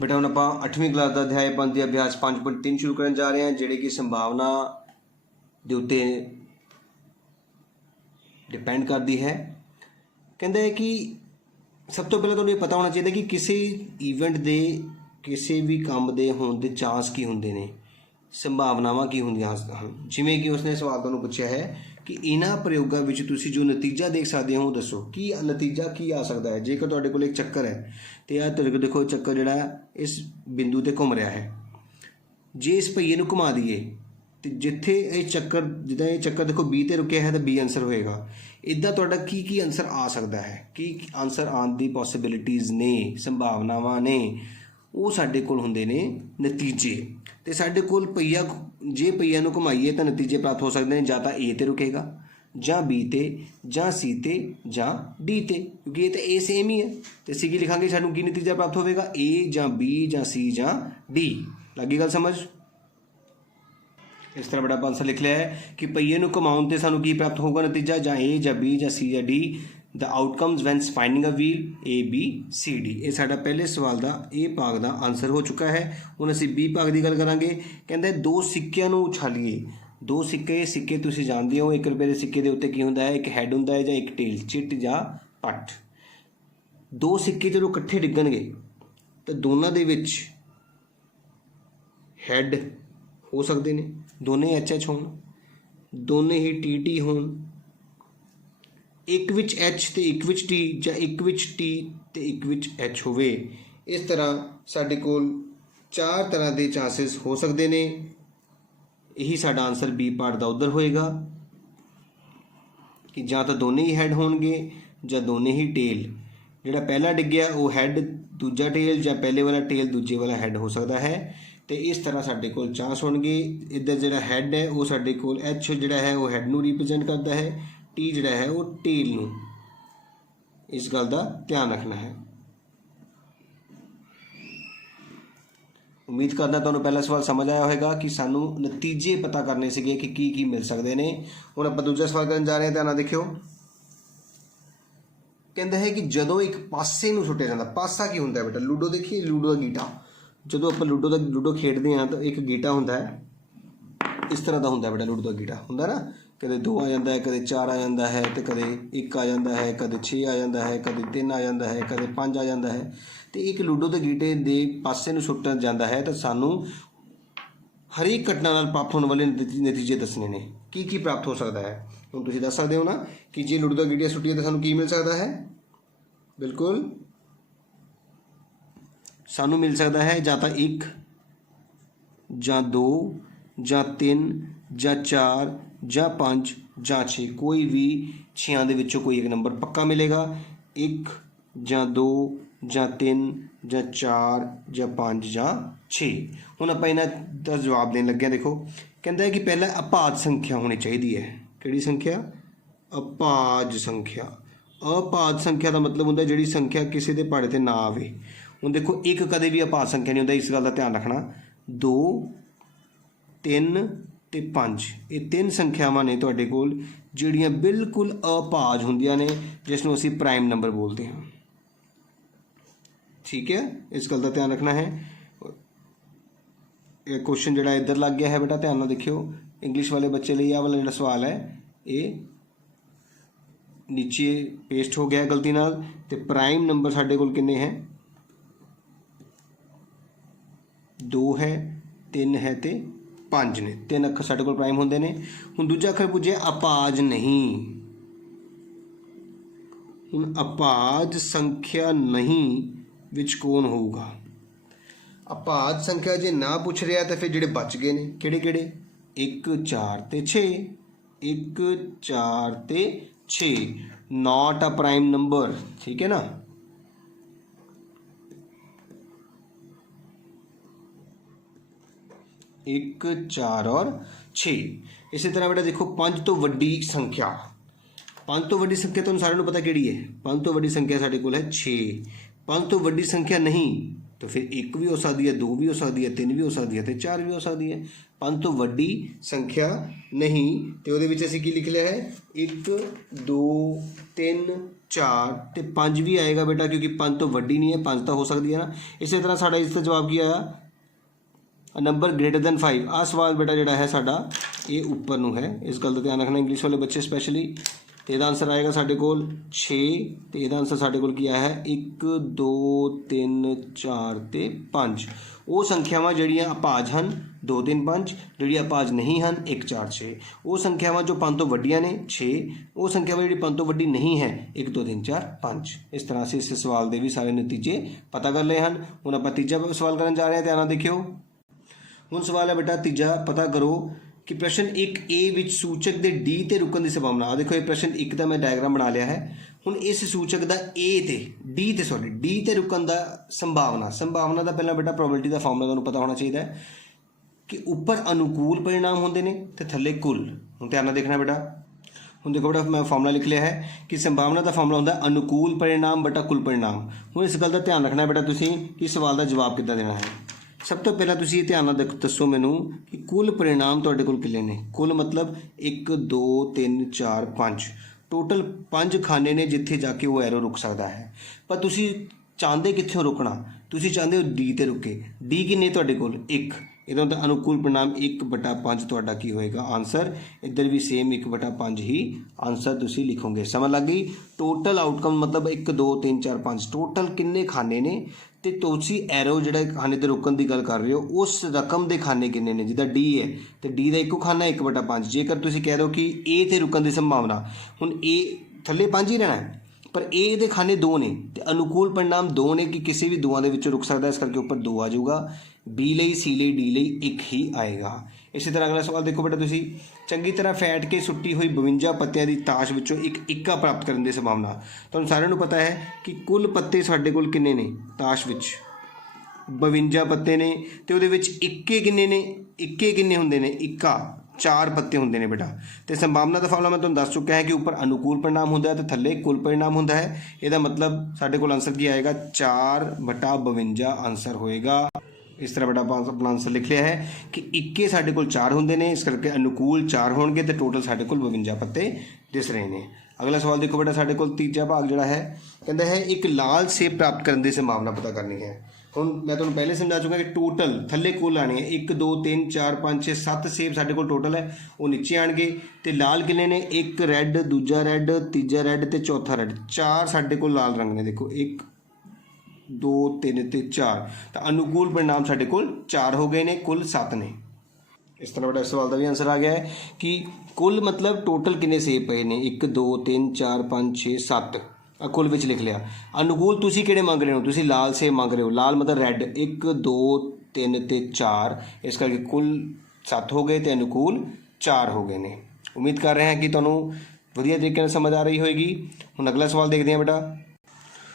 बेटा हम आप 8वीं क्लास का अध्याय 5 के अभ्यास 5.3 शुरू करने जा रहे हैं, जिहड़े कि संभावना के उत्ते डिपेंड करती है। कहते हैं कि सब तो पहले तुहानूं पता होना चाहिए कि किसी ईवेंट के किसी भी काम के होने के चांस की होंदे ने, संभावनावां की होंदियां हन। जिवें कि उसने सवाल तुहानूं पुछया है कि इन्हां प्रयोगां विच तुसीं जो नतीजा देख सकते हो दसो कि नतीजा की आ सकता है। जेकर तुहाडे कोल एक चक्कर है तो यह तुहाडे कोल देखो चक्कर जिहड़ा इस बिंदु ते घूम रहा है, जे इस पहिए नूं घुमा दईए तो जिथे ये चक्कर जिदा ये चक्कर देखो बी ते रुकिया है तो बी आंसर होएगा। इदा तुहाडा की आंसर आ सकता है, की आंसर आने की पॉसिबिलिटीज़ ने, संभावनावां ने, वो साडे कोल हुंदे ने नतीजे। तो साडे कोल पहिया जे पहिया नूं घुमाईए तो नतीजे प्राप्त हो सकते हैं, जां तां ए ते रुकेगा, जां बी ते, जां सी ते, जां डी ते, क्योंकि ये तो ए सेम ही है। तो असीं की लिखांगे, सानूं की नतीजा प्राप्त होगा, ए जां बी जां सी जां डी। लगी गल समझ? इस तरह बड़ा आंसर लिख लिया है कि पहिए नूं घुमाउण ते सानूं की प्राप्त होगा नतीजा, जां ए जां बी जां सी जां D. The outcomes when spinning a wheel A B C D. ये साडा पहले सवाल का ए भाग का आंसर हो चुका है। हुण असीं बी भाग की गल करांगे। कहंदे दो सिक्कियां नूं उछालीए, दो सिक्के तुसीं जाणदे हो, 1 रुपए के सिक्के के उत्ते की हुंदा है, एक हैड हुंदा है जां एक टेल, चिट जां पट। दो सिक्के जदों इकट्ठे डिग्गणगे तो दोनों दे विच हैड हो सकते हैं, दोने एच होण, दोने ही टी होण, एक विच एच तो एक विच टी, जां एक विच टी तो एक विच एच होवे। इस तरह साडे कोल 4 तरह के चांसिस हो सकते हैं। यही साडा आंसर बी पार्ट का उधर होएगा कि जां तो दोने ही हैड होणगे जां दोने ही टेल। जिहड़ा पहला डिग्गिया वो हैड दूजा टेल, जां पहले वाला टेल दूजे वाला हैड हो सकता है। तो इस तरह साडे कोल चांस होणगे। इधर जिहड़ा हैड है वो साडे कोल एच जिहड़ा है वो हैड नूं रिप्रजेंट करता है, टी जिहड़ा है वो टेल नूं। इस गल का ध्यान रखना है। उम्मीद करदा तुहानूं पहला सवाल समझ आया होगा कि सानू नतीजे पता करने सीगे कि की मिल सकते हैं। हुण आपां दूजा सवाल करन जा रहे हैं, ध्यान नाल देखियो। कहता है कि जदों एक पासे नूं सुट्टिया जांदा, पासा की हुंदा है बेटा? लूडो देखिए, लूडो का गीटा। जदों आपां लूडो खेडदे हैं तो एक गीटा हुंदा है, इस तरह का हुंदा है बेटा। लूडो का गीटा हुंदा ना, कदे 2 आ जाता है, कदे 4 आ जाता है, तो कदे 1 आ जाता है, कदे 6 आ जाता है, कदे 3 आ जाता है, कदे 5 आ जाता है। तो एक लूडो के गीटे के पासे नूं सुट्टिया जाता है तो सानू हर एक घटना नाल प्राप्त होने वाले नतीजे दसने ने। की प्राप्त हो सकता है? हुण तुसीं दस सकदे हो ना कि जे लूडो का गीटिया सुट्टिए तो सानू की मिल सकता है? बिल्कुल सानू मिल सकता है जां तां 1 जां 2 जां 3 जां 4 जां 5 जां 6। कोई भी 6 दे विचों कोई एक नंबर पक्का मिलेगा। 1 जां 2 जां 3 जां 4 जां 5 जां 6। हुण आपां इन्हां दा जवाब देण लगे। देखो कहता है कि पहला अभाज्य संख्या होनी चाहिए है। किहड़ी संख्या? अभाज्य संख्या। अभाज्य संख्या का मतलब होंदा जिहड़ी संख्या किसी के पहाड़े ते ना आवे। हुण देखो 1 कदे भी अभाज्य संख्या नहीं होंदा, इस गल का ध्यान रखना। 2 3 ते 5 ये 3 संख्यावां ने तुहाडे कोल जिहड़ियां बिल्कुल अभाज्य हुंदियां ने, जिसनूं असीं प्राइम नंबर बोलते हैं। ठीक है, इस गल का ध्यान रखना है। ये क्वेश्चन जिहड़ा इधर लग गया है बेटा, ध्यान नाल देखियो। इंग्लिश वाले बच्चे लिए आह वाला जिहड़ा सवाल है ये नीचे पेस्ट हो गया गलती नाल। ते प्राइम नंबर साडे कोल किन्ने हैं? 2 है, 3 है ते 5 ने। 3 अखर साडे कोल प्राइम होंदे ने। हुण दूजा अखर पुछे अभाज्य नहीं। हुण अभाज्य संख्या नहीं विच कौन होऊगा? अभाज्य संख्या जे ना पूछ रहा तो फिर जिहड़े बच गए ने किहड़े किहड़े? 1 4 ते 6। 1 4 ते 6 नॉट अ प्राइम नंबर। ठीक है ना? एक 4 और 6। इसी तरह बेटा देखो 5 तो वड्डी संख्या। 5 तो वड्डी संख्या तुहानूं सारिआं नूं पता किहड़ी है? 5 तो वड्डी संख्या साडे कोल है 6। 5 तो वड्डी संख्या नहीं तो फिर 1 भी हो सकती है, 2 भी हो सकती है, 3 भी हो सकती है, तो 4 भी हो सकती है। 5 तो वड्डी संख्या नहीं तो उहदे विच असीं की लिख लिया है? 1 2 3 4 ਤੇ 5 ਵੀ ਆਏਗਾ बेटा, क्योंकि 5 तो वड्डी नहीं है, 5 तो हो सकती है ना। इसी तरह साढ़ा इसका जवाब की आया नंबर ग्रेटर दैन 5। आ सवाल बेटा जोड़ा है साडा ये उपर नूं है, इस गल का ध्यान रखना इंग्लिश वाले बच्चे स्पैशली। तो यदा आंसर आएगा साढ़े कोल 6, तो यदा आंसर साढ़े कोल की आया है 1 2 3 4 ते 5। वो संख्यावां जिहड़ियां अभाज हैं 2 3 5, जिहड़ियां अभाज नहीं हैं 1 4 6। वो संख्यावां जो 5 तो वड्डियां ने 6, वो संख्यावां जिहड़ी 5 तो वड्डी नहीं है 1 2 3 4 5। इस तरह से इस सवाल के भी सारे नतीजे पता कर लए हैं। हुण आपां तीजा सवाल करन जा रहे हैं, ध्यान नाल देखियो। हुण सवाल है बेटा तीजा, पता करो कि प्रश्न 1A विच सूचक दे D ते रुकण दी संभावना। आ देखो ये प्रश्न 1 का मैं डायग्राम बना लिया है। हुण इस सूचक दा A ते D ते रुकण दा संभावना दा पहला बेटा प्रोबेबिलिटी दा फार्मूला तुहानूं पता होना चाहिए कि ऊपर अनुकूल परिणाम होंदे ने ते थल्ले कुल। हुण ध्यान नाल देखना बेटा, हुण देखो बेटा मैं फार्मूला लिख लिया है कि संभावना का फार्मूला होंदा अनुकूल परिणाम बटा कुल परिणाम। हुण इस गल का ध्यान रखना बेटा तुसीं कि सवाल का जवाब किद्दां देना है। सब तो पहला तुसीं ध्यान नाल दसो मैनूं कि कुल परिणाम तुहाडे कोल किन्ने ने। कुल मतलब 1 2 3 4 5, टोटल 5 खाने ने जिथे जाके वो एरो रुक सकता है। पर तुसीं चाहते कित्थों रुकना, तुसीं चाहते हो डी ते रुके। डी किन्ने तुहाडे कोल 1, इहदा मतलब अनुकूल परिणाम 1/5 तुहाडा की होएगा आंसर। इधर भी सेम 1/5 ही आंसर तुसीं लिखोगे। समझ लग गई। टोटल आउटकम मतलब 1 2 3 4 5 टोटल किन्ने खाने ने ते तुसीं एरो जिहड़ा खाने ते रुकण दी गल कर रहे हो उस रकम दे खाने किन्ने ने। जिद्दां डी है तो डी का एको खाना 1/5। जेकर तुसीं कह दो कि ए ते रुकण दी संभावना, हुण ए थल्ले 5 ही रहना है पर ए दे खाने 2 ने ते अनुकूल परिणाम 2 ने कि किसी भी दोवां दे विचों रुक सकदा, इस करके ऊपर 2 आ जाऊगा। बी लई सी लई डी लई 1 ही आएगा। इसी तरह अगला सवाल देखो बेटा तुसीं, चंगी तरह फैट के सुट्टी हुई 52 पत्तियां दी ताश विचों एक इक्का प्राप्त करने की संभावना। तुहानूं सारिਆਂ ਨੂੰ पता है कि कुल पत्ते साडे कोल किन्ने ने ताश विच 52 पत्ते ने ते उहदे विच इक्के किन्ने ने, इक्के किन्ने हुंदे ने, इक्का 4 पत्ते होंदे ने बेटा। तो संभावना का फार्मूला मैं तुहानूं दस चुका है कि ऊपर अनुकूल परिणाम होंदा है तो थल्ले कुल परिणाम होंदा है। इसदा मतलब साडे कोल आंसर की आएगा 4/52 आंसर होएगा। इस तरह बेटा अपना आंसर लिख लिया है कि इक्के साडे कोल 4 होंदे ने, इस करके अनुकूल 4 होणगे तो टोटल साडे कोल 52 पत्ते दिस रहे हैं। अगला सवाल देखो बेटा, साडे कोल तीजा भाग जिहड़ा है कहता है एक लाल सेब प्राप्त करने की संभावना पता करनी है। हुण मैं तुहानूं पहले समझा चुका कि टोटल थल्ले कुल आने 1 2 3 4 5 6 7 सेब साडे कोल टोटल है, वो नीचे आएंगे। तो लाल किन्ने ने, एक रैड, दूजा रैड, तीजा रैड ते चौथा रैड। 4 साडे कोल लाल रंग ने। देखो 1 2 3 ते 4, तो अनुकूल परिणाम साडे कोल 4 हो गए ने, कुल 7 ने। इस तरह बेटा सवाल का भी आंसर आ गया है कि कुल मतलब टोटल किन्ने सेब पे ने 1 2 3 4 5 6 7 कुल विच लिख लिया। अनुकूल तुसीं किहड़े मंग रहे हो, तुसीं लाल सेब मंग रहे हो। लाल मतलब रैड 1 2 3 ते 4, इस करके कुल 7 हो गए तो अनुकूल 4 हो गए ने। उम्मीद कर रहे हैं कि तुहानूं वधिया तरीके नाल समझ आ रही होएगी। हुण अगला सवाल देखते हैं बेटा।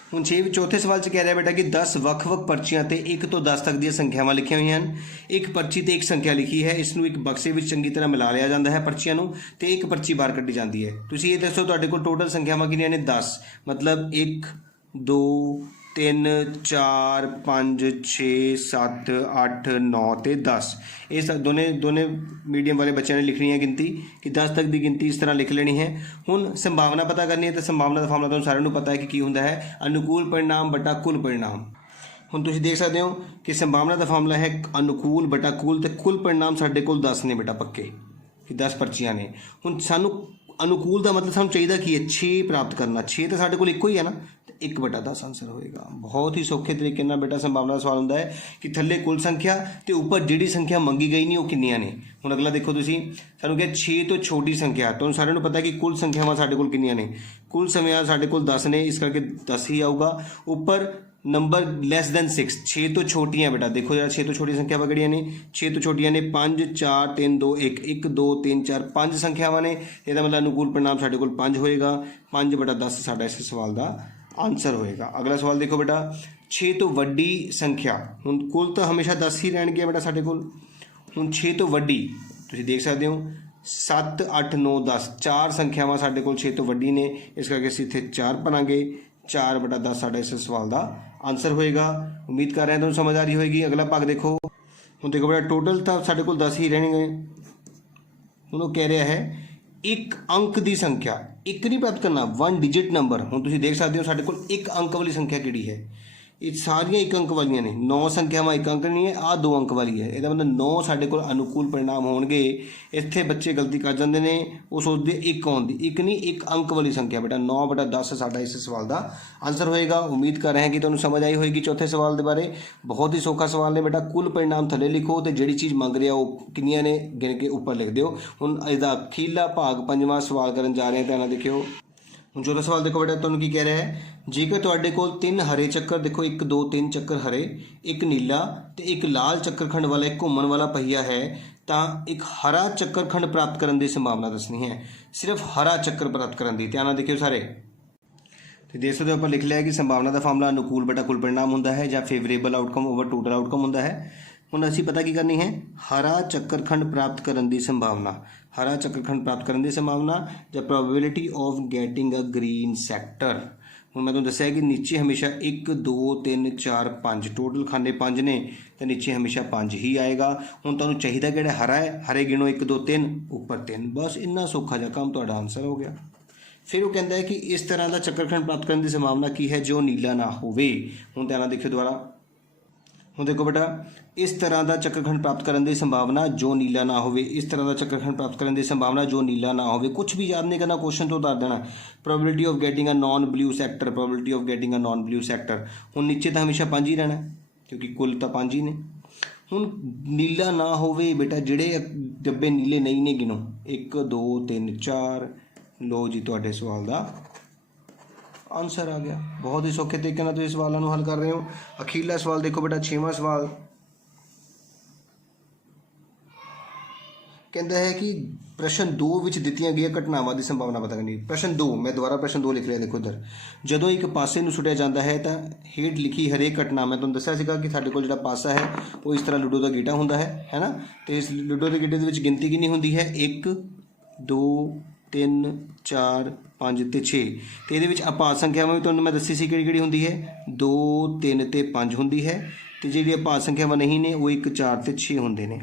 हुण चौथे सवाल च कह रहा है बेटा कि 10 ਵੱਖ-ਵੱਖ पर्चियां ते 1 तो 10 तक दी संख्यावां लिखियां हुई हैं। एक पर्ची ते एक संख्या लिखी है, इसनूं एक बक्से विच चंगी तरह मिला लिया जाता है पर्चियां नूं ते एक पर्ची बाहर कड्ढी जाती है। तुसीं ये दसो तुहाडे कोल टोटल संख्यावां किन्नियां ने 10, मतलब 1 2 3 4 5 6 7 8 9 ते 10। ये दोने मीडियम वाले बच्चों ने लिखनी है गिनती कि 10 तक की गिनती इस तरह लिख लेनी है। हुण संभावना पता करनी है तो संभावना का फार्मूला तुहानूं सारिਆਂ ਨੂੰ पता है कि हुंदा है अनुकूल परिणाम बटा कुल परिणाम। हुण तुसीं देख सकते हो कि संभावना का फार्मूला है अनुकूल बटा कुल, तो कुल परिणाम साडे कोल 10 ने बेटा पक्के कि 10 पर्चियां ने। हुण सानूं अनुकूल का मतलब सानूं चाहिए कि है 6 प्राप्त करना। 6 तो साडे कोल इक्को ही है ना, 1/10 आंसर होएगा। बहुत ही सौखे तरीके नाल बेटा संभावना का सवाल होंदा है कि थल्ले कुल संख्या ते ऊपर जिहड़ी संख्या मंगी गई नहीं वो किन्नियां ने। हुण अगला देखो तुसीं, सानूं कहा 6 तो छोटी संख्या, तो सारिਆਂ ਨੂੰ पता है कि कुल संख्यावां साडे कोल किन्नियां ने। कुल संख्या साडे कोल 10 ने, इस करके 10 ही आऊगा। ऊपर नंबर लैस दैन 6, 6 तो छोटियां बेटा देखो जरा 6 तो छोटी संख्या किहड़ियां ने, 6 तो छोटियां ने 5 4 3 2 1 1 2 3 4 5 संख्यावां ने। इसदा मतलब अनुकूल परिणाम साडे कोल 5 होएगा। 5/10 साडा इस सवाल का आंसर होएगा। अगला सवाल देखो बेटा, 6 तो वड्डी संख्या। हुण कुल तो हमेशा 10 ही रहणगे बेटा साडे कोल। हुण 6 तो वड्डी तुसीं देख सकते हो 7 8 9 10 4 संख्यावां साडे कोल 6 तो वड्डी ने, इस करके असीं इत्थे 4 भरांगे। 4/10 साडा इस सवाल का आंसर होएगा। उम्मीद कर रहे हैं तुहानूं समझ आ रही होएगी। अगला भाग देखो। हुण देखो बेटा टोटल तो साडे कोल 10 ही रहणगे। हुण वो कह रहा है एक अंक की संख्या ਇੱਕ ਨਹੀਂ ਪ੍ਰਾਪਤ ਕਰਨਾ, 1 ਡਿਜਿਟ ਨੰਬਰ। ਹੁਣ ਤੁਸੀਂ ਦੇਖ ਸਕਦੇ ਹੋ ਸਾਡੇ ਕੋਲ ਇੱਕ ਅੰਕ ਵਾਲੀ ਸੰਖਿਆ ਕਿਹੜੀ ਹੈ, ਇਹ ਸਾਰੀਆਂ ਇੱਕ ਅੰਕ ਵਾਲੀਆਂ ਨੇ। 9 ਸੰਖਿਆਵਾਂ ਇੱਕ ਅੰਕ ਨਹੀਂ ਹੈ, ਆਹ 2 ਅੰਕ ਵਾਲੀ ਹੈ। ਇਹਦਾ ਮਤਲਬ 9 ਸਾਡੇ ਕੋਲ ਅਨੁਕੂਲ परिणाम ਹੋਣਗੇ। ਇੱਥੇ ਬੱਚੇ ਗਲਤੀ ਕਰ ਜਾਂਦੇ ਨੇ, ਉਹ ਸੋਚਦੇ ਇੱਕ ਆਉਣ ਦੀ। ਇੱਕ ਨਹੀਂ, ਇੱਕ ਅੰਕ ਵਾਲੀ ਸੰਖਿਆ ਬੇਟਾ। 9/10 ਸਾਡਾ ਇਸ ਸਵਾਲ ਦਾ ਆंसर ਹੋਏਗਾ। ਉਮੀਦ ਕਰ ਰਹੇ ਹਾਂ ਕਿ ਤੁਹਾਨੂੰ ਸਮਝ ਆਈ ਹੋਏਗੀ ਚੌਥੇ ਸਵਾਲ ਦੇ ਬਾਰੇ। ਬਹੁਤ ਹੀ ਸੌਖਾ ਸਵਾਲ ਨੇ ਬੇਟਾ। ਕੁੱਲ परिणाम ਥੱਲੇ ਲਿਖੋ ਤੇ ਜਿਹੜੀ ਚੀਜ਼ ਮੰਗ ਰਿਹਾ ਉਹ ਕਿੰਨੀਆਂ ਨੇ ਗਿਣ ਕੇ ਉੱਪਰ ਲਿਖ ਦਿਓ। ਹੁਣ ਇਹਦਾ ਅਖੀਰਲਾ ਭਾਗ 5ਵਾਂ ਸਵਾਲ ਕਰਨ ਜਾ ਰਹੇ ਹਾਂ, ਧਿਆਨ ਨਾਲ ਦੇਖਿਓ। ਹੁਣ ਚੌਥਾ ਸਵਾਲ ਦੇਖੋ ਬੇਟਾ, ਤੁਹਾਨੂੰ ਕੀ ਕਹਿ ਰਿਹਾ ਹੈ। ਜੇਕਰ ਤੁਹਾਡੇ ਕੋਲ 3 ਹਰੇ ਚੱਕਰ, ਦੇਖੋ 1 2 3 ਚੱਕਰ ਹਰੇ, ਇੱਕ ਨੀਲਾ ਤੇ ਇੱਕ ਲਾਲ ਚੱਕਰਖੰਡ ਵਾਲਾ ਇੱਕ ਘੁੰਮਣ ਵਾਲਾ ਪਹੀਆ ਹੈ, ਤਾਂ ਇੱਕ ਹਰਾ ਚੱਕਰਖੰਡ ਪ੍ਰਾਪਤ ਕਰਨ ਦੀ ਸੰਭਾਵਨਾ ਦੱਸਣੀ ਹੈ। ਸਿਰਫ ਹਰਾ ਚੱਕਰ ਪ੍ਰਾਪਤ ਕਰਨ ਦੀ। ਧਿਆਨ ਨਾਲ ਦੇਖਿਓ ਸਾਰੇ। ਤੇ ਦੇਖ ਸਕਦੇ ਹੋ ਆਪਾਂ ਲਿਖ ਲਿਆ ਕਿ ਸੰਭਾਵਨਾ ਦਾ ਫਾਰਮੂਲਾ ਅਨੁਕੂਲ ਬਟਾ ਕੁੱਲ परिणाम ਹੁੰਦਾ ਹੈ ਜਾਂ favourable outcome over total outcome ਹੁੰਦਾ ਹੈ। ਹੁਣ ਅਸੀਂ ਪਤਾ ਕੀ ਕਰਨੀ ਹੈ, ਹਰਾ ਚੱਕਰਖੰਡ ਪ੍ਰਾਪਤ ਕਰਨ ਦੀ ਸੰਭਾਵਨਾ। ਹਰਾ ਚੱਕਰਖੰਡ ਪ੍ਰਾਪਤ ਕਰਨ ਦੀ ਸੰਭਾਵਨਾ ਜਾਂ probability of getting a green sector. ਹੁਣ ਮੈਂ ਤੁਹਾਨੂੰ ਦੱਸਿਆ ਕਿ ਨੀਚੇ ਹਮੇਸ਼ਾ 1 2 3 4 5 ਟੋਟਲ ਖਾਨੇ 5 ਨੇ, ਤਾਂ ਨੀਚੇ ਹਮੇਸ਼ਾ 5 ਹੀ ਆਏਗਾ। ਹੁਣ ਤੁਹਾਨੂੰ ਚਾਹੀਦਾ ਕਿਹੜਾ ਹਰਾ ਹੈ, ਹਰੇ ਗਿਣੋ 1 2 3 ਉੱਪਰ 3। ਬਸ ਇੰਨਾ ਸੌਖਾ ਜਿਹਾ ਕੰਮ, ਤੁਹਾਡਾ ਆਨਸਰ ਹੋ ਗਿਆ। ਫਿਰ ਉਹ ਕਹਿੰਦਾ ਹੈ ਕਿ ਇਸ ਤਰ੍ਹਾਂ ਦਾ ਚੱਕਰਖੰਡ ਪ੍ਰਾਪਤ ਕਰਨ ਦੀ ਸੰਭਾਵਨਾ ਕੀ ਹੈ ਜੋ ਨੀਲਾ ਨਾ ਹੋਵੇ। ਹੁਣ ਧਿਆਨ ਨਾਲ ਦੇਖਿਓ ਦੁਬਾਰਾ। ਹੁਣ ਦੇਖੋ ਬੇਟਾ, ਇਸ ਤਰ੍ਹਾਂ ਦਾ ਚੱਕਰਖੰਡ ਪ੍ਰਾਪਤ ਕਰਨ ਦੀ ਸੰਭਾਵਨਾ ਜੋ ਨੀਲਾ ਨਾ ਹੋਵੇ। ਇਸ ਤਰ੍ਹਾਂ ਦਾ ਚੱਕਰਖੰਡ ਪ੍ਰਾਪਤ ਕਰਨ ਦੀ ਸੰਭਾਵਨਾ ਜੋ ਨੀਲਾ ਨਾ ਹੋਵੇ। ਕੁਝ ਵੀ ਯਾਦ ਨਹੀਂ ਕਰਨਾ, ਕੁਐਸਚਨ ਤੋਂ ਉਤਾਰ ਦੇਣਾ। Probability of getting a non blue sector, probability of getting a non blue sector. ਹੁਣ ਨੀਚੇ ਤਾਂ ਹਮੇਸ਼ਾ 5 ਹੀ ਰਹਿਣਾ ਕਿਉਂਕਿ ਕੁੱਲ ਤਾਂ 5 ਹੀ ਨੇ। ਹੁਣ ਨੀਲਾ ਨਾ ਹੋਵੇ ਬੇਟਾ, ਜਿਹੜੇ ਡੱਬੇ ਨੀਲੇ ਨਹੀਂ ਨੇ ਗਿਣੋ। 1 2 3 4। ਲੋ ਜੀ, ਤੁਹਾਡੇ ਸਵਾਲ ਦਾ ਆਨਸਰ ਆ ਗਿਆ। ਬਹੁਤ ਹੀ ਸੌਖੇ ਤਰੀਕੇ ਨਾਲ ਤੁਸੀਂ ਸਵਾਲਾਂ ਨੂੰ ਹੱਲ ਕਰ ਰਹੇ ਹੋ। ਅਖੀਰਲਾ ਸਵਾਲ ਦੇਖੋ ਬੇਟਾ, 6ਵਾਂ ਸਵਾਲ ਕਹਿੰਦਾ ਹੈ ਕਿ ਪ੍ਰਸ਼ਨ 2 ਵਿੱਚ ਦਿੱਤੀਆਂ ਗਈਆਂ ਘਟਨਾਵਾਂ ਦੀ ਸੰਭਾਵਨਾ ਪਤਾ ਕਰਨੀ। ਪ੍ਰਸ਼ਨ 2, ਮੈਂ ਦੁਬਾਰਾ ਪ੍ਰਸ਼ਨ 2 ਲਿਖ ਰਿਹਾ, ਦੇਖੋ ਇੱਧਰ। ਜਦੋਂ ਇੱਕ ਪਾਸੇ ਨੂੰ ਸੁੱਟਿਆ ਜਾਂਦਾ ਹੈ ਤਾਂ ਹੇਠ ਲਿਖੀ ਹਰੇਕ ਘਟਨਾ, ਮੈਂ ਤੁਹਾਨੂੰ ਦੱਸਿਆ ਸੀਗਾ ਕਿ ਸਾਡੇ ਕੋਲ ਜਿਹੜਾ ਪਾਸਾ ਹੈ ਉਹ ਇਸ ਤਰ੍ਹਾਂ ਲੂਡੋ ਦਾ ਗੀਟਾ ਹੁੰਦਾ ਹੈ ਨਾ। ਤੇ ਇਸ ਲੂਡੋ ਦੇ ਗੀਟੇ ਦੇ ਵਿੱਚ ਗਿਣਤੀ ਕਿੰਨੀ ਹੁੰਦੀ ਹੈ? 1 2 3 4 5 ਤੇ 6। ਤੇ ਇਹਦੇ ਵਿੱਚ ਅਪਾਦ ਸੰਖਿਆਵਾਂ ਵੀ ਤੁਹਾਨੂੰ ਮੈਂ ਦੱਸੀ ਸੀ ਕਿਹੜੀ ਕਿਹੜੀ ਹੁੰਦੀ ਹੈ। 2 3 ਤੇ 5 ਹੁੰਦੀ ਹੈ। ਤੇ ਜਿਹੜੀ ਅਪਾਦ ਸੰਖਿਆਵਾਂ ਨਹੀਂ ਨੇ ਉਹ 1 4 ਤੇ 6 ਹੁੰਦੇ ਨੇ।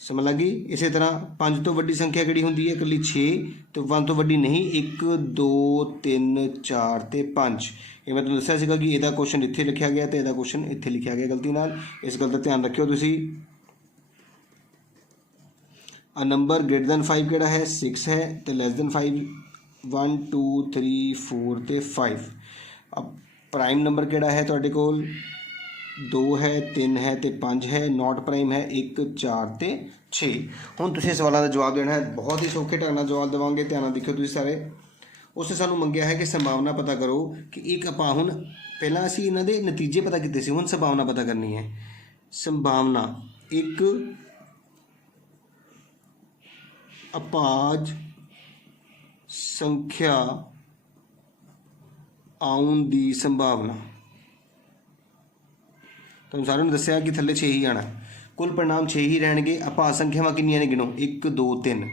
ਸਮਝ ਲੱਗੀ। ਇਸੇ ਤਰ੍ਹਾਂ 5 ਤੋਂ ਵੱਡੀ ਸੰਖਿਆ ਕਿਹੜੀ ਹੁੰਦੀ ਹੈ? ਇਕੱਲੀ 6। ਤੇ 1 ਤੋਂ ਵੱਡੀ ਨਹੀਂ 1 2 3 4 ਤੇ 5। ਇਹ ਮੈਂ ਤੁਹਾਨੂੰ ਦੱਸਿਆ ਸੀਗਾ ਕਿ ਇਹਦਾ ਕੁਐਸਚਨ ਇੱਥੇ ਲਿਖਿਆ ਗਿਆ ਤੇ ਇਹਦਾ ਕੁਐਸਚਨ ਇੱਥੇ ਲਿਖਿਆ ਗਿਆ ਗਲਤੀ ਨਾਲ। ਇਸ ਗੱਲ ਦਾ ਧਿਆਨ ਰੱਖਿਓ ਤੁਸੀਂ। ਆ ਨੰਬਰ ਗ੍ਰੇਟਰ ਦੈਨ 5 ਕਿਹੜਾ ਹੈ? 6 ਹੈ। ਤੇ ਲੈਸ ਦੈਨ 5 1 2 3 4 ਤੇ 5। ਅਬ ਪ੍ਰਾਈਮ ਨੰਬਰ ਕਿਹੜਾ ਹੈ ਤੁਹਾਡੇ ਕੋਲ? 2 ਹੈ, 3 ਹੈ ਤੇ 5 ਹੈ। ਨੋਟ ਪ੍ਰਾਈਮ ਹੈ 1 4 ਤੇ 6। ਹੁਣ ਤੁਸੀਂ ਸਵਾਲਾਂ ਦਾ ਜਵਾਬ ਦੇਣਾ ਹੈ। ਬਹੁਤ ਹੀ ਸੌਖੇ ਢੰਗ ਨਾਲ ਜਵਾਬ ਦੇਵਾਂਗੇ। ਧਿਆਨ ਨਾਲ ਦੇਖਿਓ ਤੁਸੀਂ ਸਾਰੇ। ਉਸਨੇ ਸਾਨੂੰ ਮੰਗਿਆ ਹੈ ਕਿ ਸੰਭਾਵਨਾ ਪਤਾ ਕਰੋ ਕਿ ਇੱਕ ਆਪਾਂ ਹੁਣ ਪਹਿਲਾਂ ਅਸੀਂ ਇਹਨਾਂ ਦੇ ਨਤੀਜੇ ਪਤਾ ਕੀਤੇ ਸੀ, ਹੁਣ ਸੰਭਾਵਨਾ ਪਤਾ ਕਰਨੀ ਹੈ। ਸੰਭਾਵਨਾ ਇੱਕ ਅਪਾਜ ਸੰਖਿਆ ਆਉਣ ਦੀ ਸੰਭਾਵਨਾ। ਤੁਹਾਨੂੰ ਸਾਰਿਆਂ ਨੂੰ ਦੱਸਿਆ ਕਿ ਥੱਲੇ 6 ਹੀ ਆਣਾ। ਕੁੱਲ परिणाम 6 ਹੀ ਰਹਿਣਗੇ। ਅਪਾਜ ਸੰਖਿਆਵਾਂ ਕਿੰਨੀਆਂ ਨੇ ਗਿਣੋ? 1 2 3।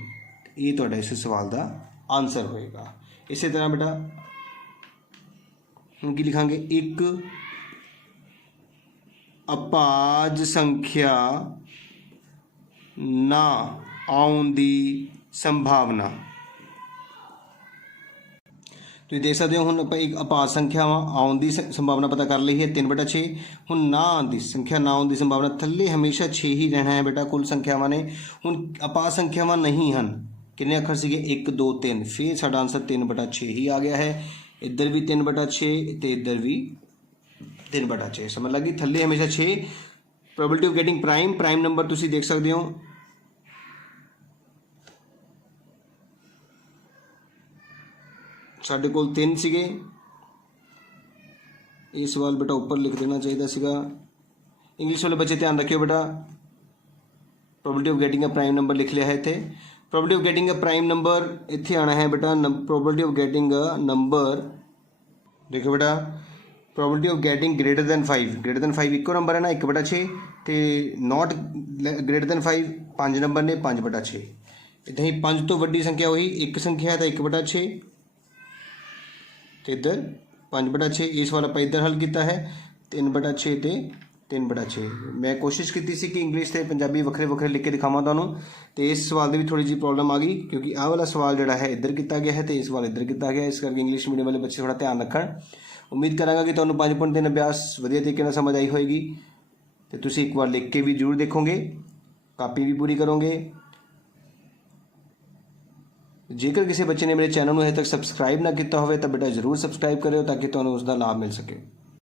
ਇਹ ਤੁਹਾਡਾ ਇਸ ਸਵਾਲ ਦਾ ਆਨਸਰ ਹੋਏਗਾ। ਇਸੇ ਤਰ੍ਹਾਂ ਬੇਟਾ ਹੁਣ ਕੀ ਲਿਖਾਂਗੇ? ਇੱਕ ਅਪਾਜ ਸੰਖਿਆ ਨਾ ਆਉਣ ਦੀ ਸੰਭਾਵਨਾ। ਤੁਸੀਂ ਦੇਖ ਸਕਦੇ ਹੋ। ਹੁਣ ਆਪਾਂ ਇੱਕ ਅਪਾਜ ਸੰਖਿਆਵਾਂ ਆਉਣ ਦੀ ਸੰਭਾਵਨਾ ਪਤਾ ਕਰ ਲਈ ਹੈ 3/6। ਹੁਣ ਨਾ ਆਉਣ ਦੀ ਸੰਖਿਆ ਨਾ ਆਉਣ ਦੀ ਸੰਭਾਵਨਾ ਥੱਲੇ ਹਮੇਸ਼ਾ 6 ਹੀ ਰਹਿਣਾ ਹੈ ਬੇਟਾ ਕੁੱਲ ਸੰਖਿਆਵਾਂ ਨੇ। ਹੁਣ ਅਪਾਜ ਸੰਖਿਆਵਾਂ ਨਹੀਂ ਹਨ। ਕਿੰਨੇ ਅੱਖਰ ਸੀਗੇ? 1 2 3। ਫਿਰ ਸਾਡਾ ਆਨਸਰ 3/6 ਹੀ ਆ ਗਿਆ ਹੈ। ਇੱਧਰ ਵੀ 3/6 ਤੇ ਇੱਧਰ ਵੀ 3/6। ਸਮਝ ਲੱਗੀ। ਥੱਲੇ ਹਮੇਸ਼ਾ 6। Probability of getting prime number ਤੁਸੀਂ ਦੇਖ ਸਕਦੇ ਹੋ। ਸਾਡੇ ਕੋਲ 3 ਸੀਗੇ। ਇਹ ਸਵਾਲ ਬੇਟਾ ਉੱਪਰ ਲਿਖ ਦੇਣਾ ਚਾਹੀਦਾ ਸੀਗਾ। ਇੰਗਲਿਸ਼ ਵਾਲੇ ਬੱਚੇ ਧਿਆਨ ਰੱਖਿਓ ਬੇਟਾ। Probability of getting a prime number ਲਿਖ ਲਿਆ ਹੈ ਇੱਥੇ। Probability of getting a prime number ਇੱਥੇ ਆਣਾ ਹੈ ਬੇਟਾ। Probability of getting a number ਦੇਖੋ ਬੇਟਾ। Probability of getting greater than 5। Greater than 5 ਇੱਕੋ ਨੰਬਰ ਹੈ ਨਾ, 1/6। ਤੇ ਨੋਟ ਗ੍ਰੇਟਰ ਦੈਨ 5 5 ਨੰਬਰ ਨੇ, 5/6। ਇੱਦਾਂ ਹੀ 5 ਤੋਂ ਵੱਡੀ ਸੰਖਿਆ ਉਹੀ ਇੱਕ ਸੰਖਿਆ ਹੈ ਤਾਂ 1/6। ਤੇ ਇੱਧਰ 5/6। ਇਸ ਵਾਰ ਆਪਾਂ ਇੱਧਰ ਹੱਲ ਕੀਤਾ ਹੈ 3/6 ਤੇ 3/6 मैं कोशिश की सी कि इंग्लिश ते पंजाबी वखरे वखरे लिख के दिखावां तुहानूं, तो इस सवाल की भी थोड़ी जी प्रॉब्लम आ गई क्योंकि आह वाला सवाल जिहड़ा है इधर किया गया है तो ये सवाल इधर किया गया, इस करके इंग्लिश मीडियम वाले बच्चे थोड़ा ध्यान रखन। उम्मीद करांगा कि तुहानूं 5.3 अभ्यास वधिया तरीके नाल समझ आई होएगी, तो तुसीं एक बार लिख के भी जरूर देखोगे, कापी भी पूरी करोगे। जेकर किसी बच्चे ने मेरे चैनल में अजे तक सबसक्राइब ना किया हो तो बेटा जरूर सबसक्राइब करो ताकि तुहानूं उसका लाभ मिल सके।